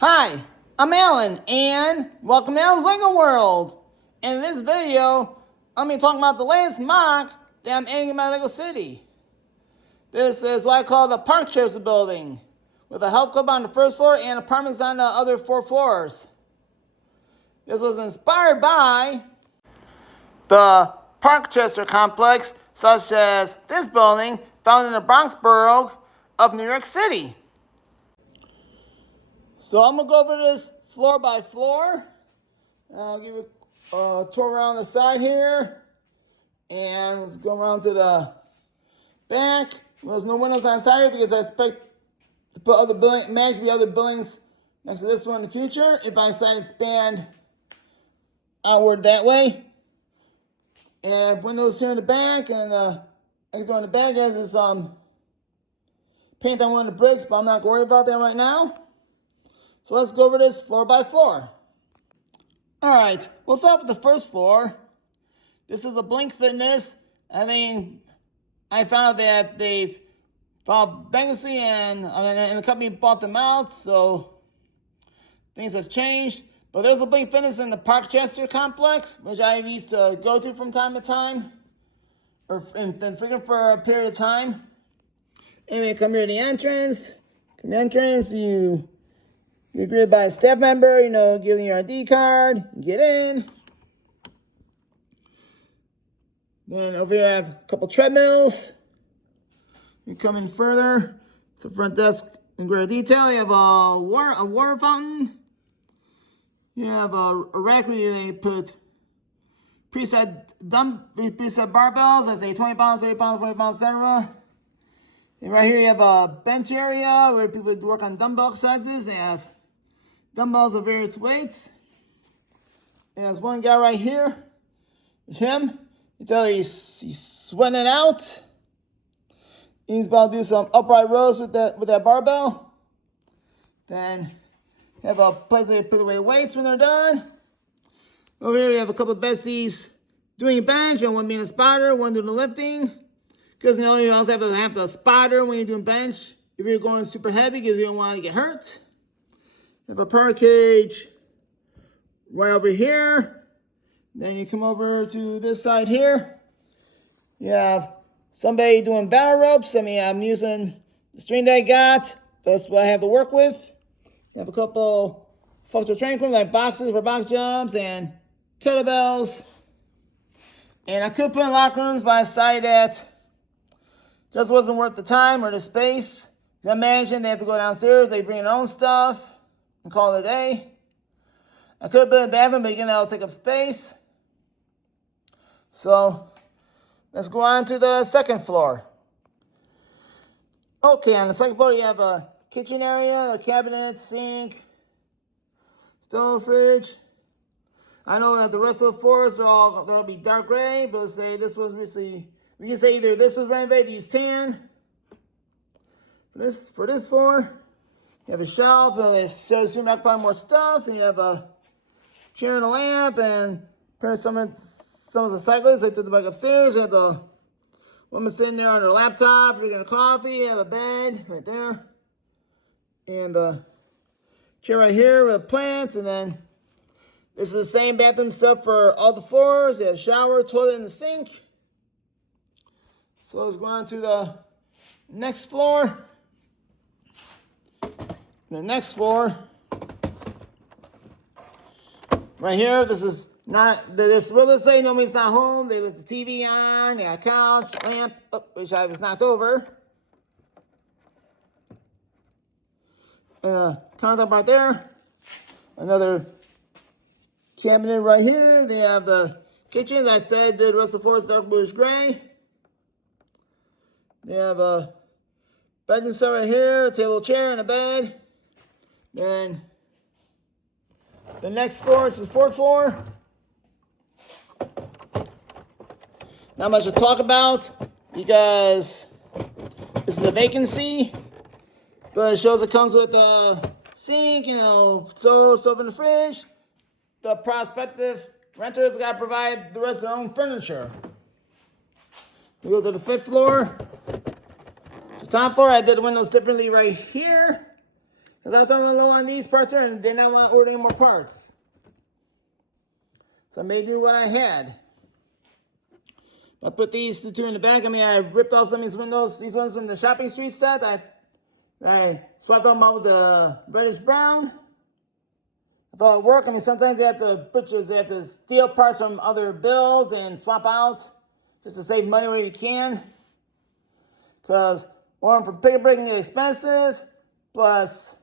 Hi, I'm Alan, and welcome to Alan's Lego World. And in this video, I'm going to be talking about the latest mock that I'm adding in my Lego City. This is what I call the Parkchester building, with a health club on the first floor and apartments on the other 4 floors. This was inspired by the Parkchester complex, such as this building found in the Bronx borough of New York City. So I'm going to go over this floor by floor. I'll give you a tour around the side here. And let's go around to the back. There's no windows on the side here because I expect to put other buildings next to this one in the future if I decide to expand outward that way. And windows here in the back, and next door in the back has this paint on one of the bricks, but I'm not worried about that right now. So let's go over this floor by floor. Alright, we'll start with the first floor. This is a Blink Fitness. I found that they've filed bankruptcy and the company bought them out, so things have changed. But there's a Blink Fitness in the Parkchester complex, which I used to go to from time to time, and frequent for a period of time. Anyway, come here to the entrance. You're greeted by a staff member, giving your ID card, get in. Then over here I have a couple treadmills. You come in further to the front desk in greater detail. You have a water fountain. You have a rack where they put preset barbells, let's say 20 pounds, 30 pounds, 40 pounds, etc. And right here you have a bench area where people work on dumbbell exercises. They have dumbbells of various weights. And there's one guy right here. It's him. You tell he's sweating it out. He's about to do some upright rows with that barbell. Then you have a place where you put away weights when they're done. Over here you have a couple of besties doing a bench, and one being a spotter, one doing the lifting. Because you also have the spotter when you're doing bench if you're going super heavy because you don't want to get hurt. You have a power cage right over here. Then you come over to this side here. You have somebody doing battle ropes. I'm using the string that I got. That's what I have to work with. You have a couple functional training equipment like boxes for box jumps and kettlebells. And I could put in locker rooms, but I decided that just wasn't worth the time or the space. I imagine they have to go downstairs. They bring their own stuff and call it a day. I could have built a bathroom, but again, that'll take up space. So let's go on to the second floor. Okay, on the second floor you have a kitchen area, a cabinet, sink, stove, fridge. I know that the rest of the floors they'll be dark gray, but let's say this was recently, we can say either this was renovated, use tan. For this floor, you have a shelf, and it shows you might find more stuff, and you have a chair and a lamp, and some of the cyclists, they took the bike upstairs. You have the woman sitting there on her laptop, drinking a coffee. You have a bed right there. And the chair right here with plants. And then this is the same bathroom stuff for all the floors. You have a shower, toilet, and a sink. So let's go on to the next floor. The next floor. Right here, this is real estate, nobody's not home. They left the TV on, they got a couch, lamp, which I was knocked over. And a countertop right there. Another cabinet right here. They have the kitchen, as I said, the rest of the floor is dark bluish gray. They have a bedroom set right here, a table, chair, and a bed. Then the next floor, which is the fourth floor. Not much to talk about because this is a vacancy, but it shows it comes with a sink, stove in the fridge. The prospective renters got to provide the rest of their own furniture. We go to the fifth floor. So top floor, I did the windows differently right here. Because I was running low on these parts here and did not want to order any more parts. So I made do what I had. I put these two in the back. I mean, I ripped off some of these windows. These ones from the shopping street set. I swapped them out with the reddish brown. I thought it worked. I mean, sometimes they have to steal parts from other builds and swap out just to save money where you can. Because ordering for picker breaking is expensive. Plus,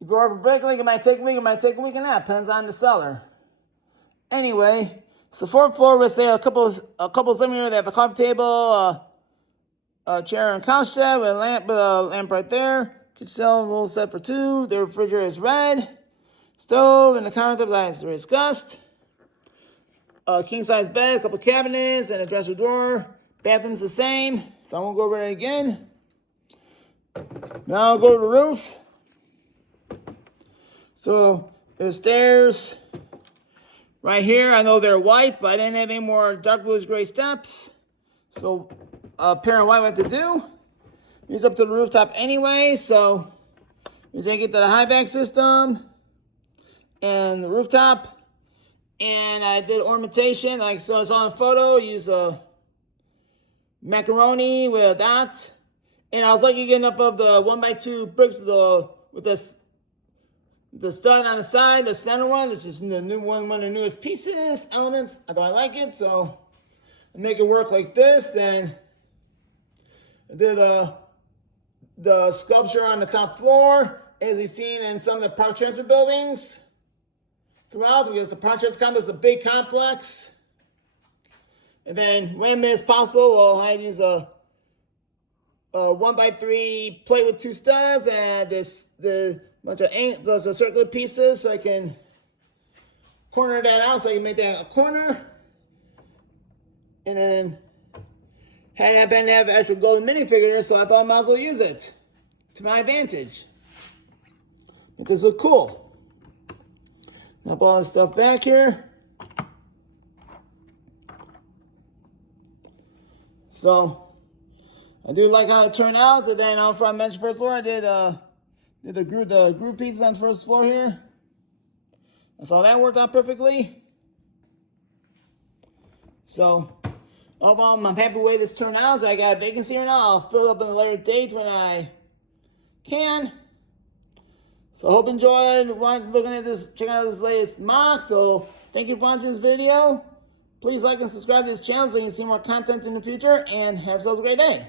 if you order for breaking link, it might take a week, it might take a week and a half. Depends on the seller. Anyway, it's the fourth floor. We say a couple of living room. They have a coffee table, a chair and couch set with a lamp right there. Kitchen table set for two. The refrigerator is red. Stove and the countertop as we discussed. A king size bed, a couple cabinets, and a dresser drawer. Bathroom's the same, so I won't go over it again. Now I'll go to the roof. So there's stairs right here. I know they're white, but I didn't have any more dark bluish gray steps. So a pair of white we have to do. These up to the rooftop anyway, so we take it to the high back system and the rooftop. And I did ornamentation, like so I saw in the photo, use a macaroni with a dot. And I was lucky to get enough of the 1x2 bricks with the stud on the side, the center one. This is the new one of the newest pieces, elements. I thought I like it, so I make it work like this. Then I did the sculpture on the top floor, as we've seen in some of the Parkchester buildings throughout, because the Parkchester complex is a big complex. And then when it's possible, well, I use a 1x3 plate with two studs and the bunch of those circular pieces, so I can corner that out, so I can make that a corner. And then had to have an extra golden minifigure, so I thought I might as well use it to my advantage. Make this look cool. Now put all this stuff back here. So I do like how it turned out. And then from I mentioned first floor, I did the groove pieces on the first floor here. So that worked out perfectly. So overall, I'm happy with the way this turned out. So I got a vacancy here now. I'll fill it up in a later date when I can. So I hope you enjoyed looking at this, checking out this latest mock. So thank you for watching this video. Please like and subscribe to this channel so you can see more content in the future. And have yourselves a great day.